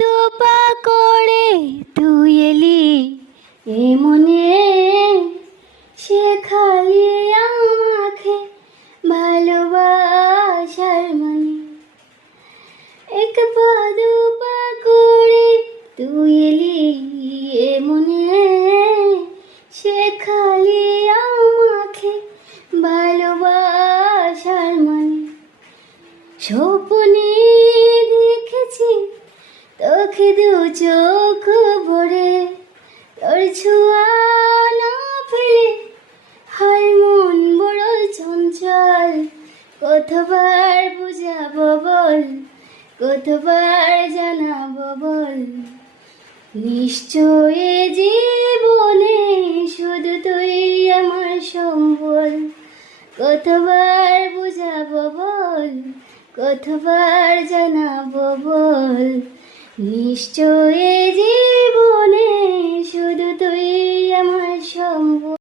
দোপা করে তুই এলি এ মনে শেখালি আমাকে ভালোবাসার মানে। এক পা দুপা করে তুই এলি এ মনে শেখালি আমাকে ভালোবাসার মানে। স্বপ্নে দেখেছি তোকে দু চোখ ভরে, তোর ছোঁয়া না পেলে হয় মন বড় চঞ্চল। কতবার বুঝাবো বল, কতবার জানাবো বল, নিশ্চয় এ জীবনে শুধু তুই আমার সম্বল। কতবার বুঝাবো বল, কতবার জানাবো বল, নিশ্চয় এ